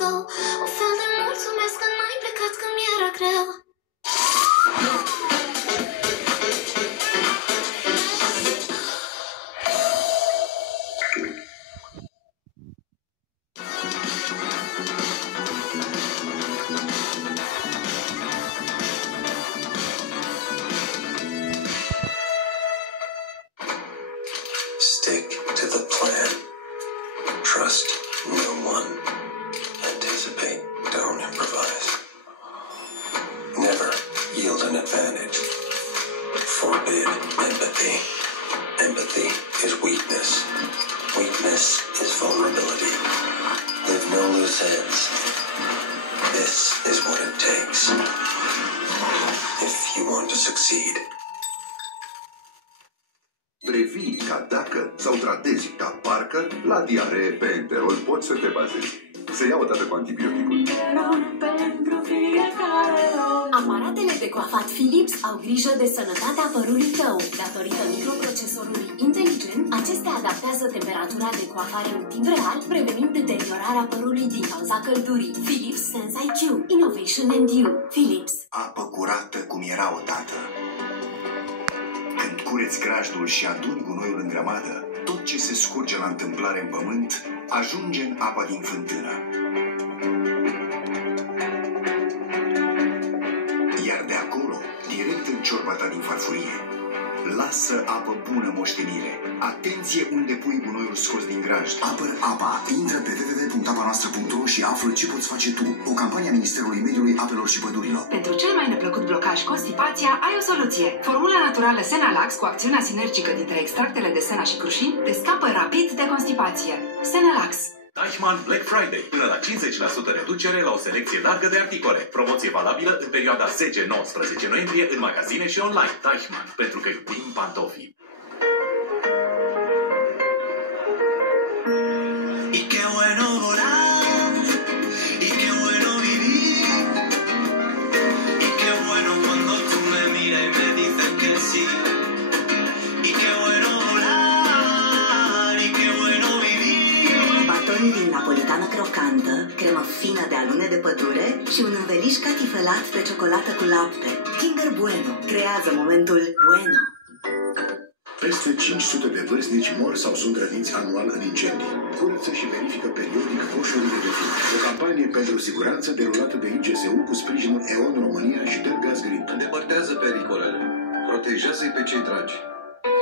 tău. Un fel de mulțumesc că n-ai plecat când mi-era greu. Stick to the plan. Trust no one. Anticipate, don't improvise. Never yield an advantage. Forbid empathy. Empathy is weakness. Weakness is vulnerability. Leave no loose ends. This is what it takes if you want to succeed. Previi ca dacă sau tratezi ca parcă, la diaree pe Enterol poți să te bazezi. Se ia odată cu antibioticul. Aparatele de coafat Philips au grijă de sănătatea părului tău. Datorită microprocesorului inteligent, acestea adaptează temperatura de coafare în timp real, prevenind deteriorarea părului din cauza căldurii. Philips Sense IQ. Innovation and You. Philips. Apă curată cum era odată. Când cureți grajdul și aduni gunoiul în grămadă, tot ce se scurge la întâmplare în pământ ajunge în apa din fântână. Iar de acolo, direct în ciorba ta din farfurie. Lasă apă bună moștenire. Atenție unde pui gunoiul scos din grajd. Apăr apa. Intră pe www.apanoastră.ro și află ce poți face tu. O campanie a Ministerului Mediului, Apelor și Pădurilor. Pentru cel mai neplăcut blocaj constipația, ai o soluție. Formula naturală Senalax cu acțiunea sinergică dintre extractele de sena și crușin te scapă rapid de constipație. Senalax. Deichmann Black Friday. Până la 50% reducere la o selecție largă de articole. Promoție valabilă în perioada 10-19 noiembrie în magazine și online. Deichmann, pentru că iubim pantofii. Y qué bueno volar, y qué bueno vivir, y qué bueno cuando tú me miras y me dices que sí. Y qué bueno volar, y qué bueno vivir. Batonii din napolitană crocantă, cremă fină de alune de pădure și un înveliș catifelat de ciocolată cu lapte. Kinder Bueno creează momentul bueno. Peste 500 de vârstnici mor sau sunt răniți anual în incendii. Curăță și verifică periodic coșurile de fier. O campanie pentru siguranță derulată de IGSU cu sprijinul EON România și Delgaz Green. Îndepărtează pericolele. Protejează-i pe cei dragi.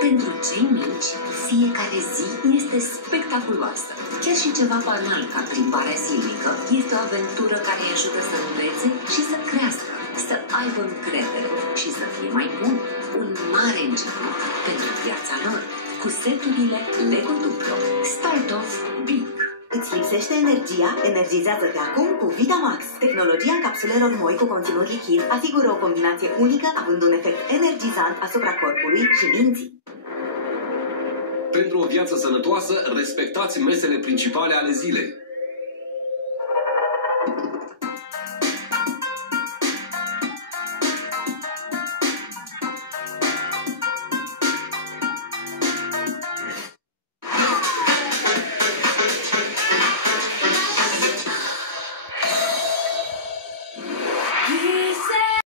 Pentru cei mici, fiecare zi este spectaculoasă. Chiar și ceva banal ca plimbarea zilnică este o aventură care îi ajută să învețe și să crească, să aibă încredere și să fie mai bun. Un mare început pentru viața lor cu seturile Lego Duplo. Start off big. Îți lipsește energia? Energizează-te acum cu Vitamax. Tehnologia capsulelor moi cu conținut lichid asigură o combinație unică, având un efect energizant asupra corpului și minții. Pentru o viață sănătoasă, respectați mesele principale ale zilei.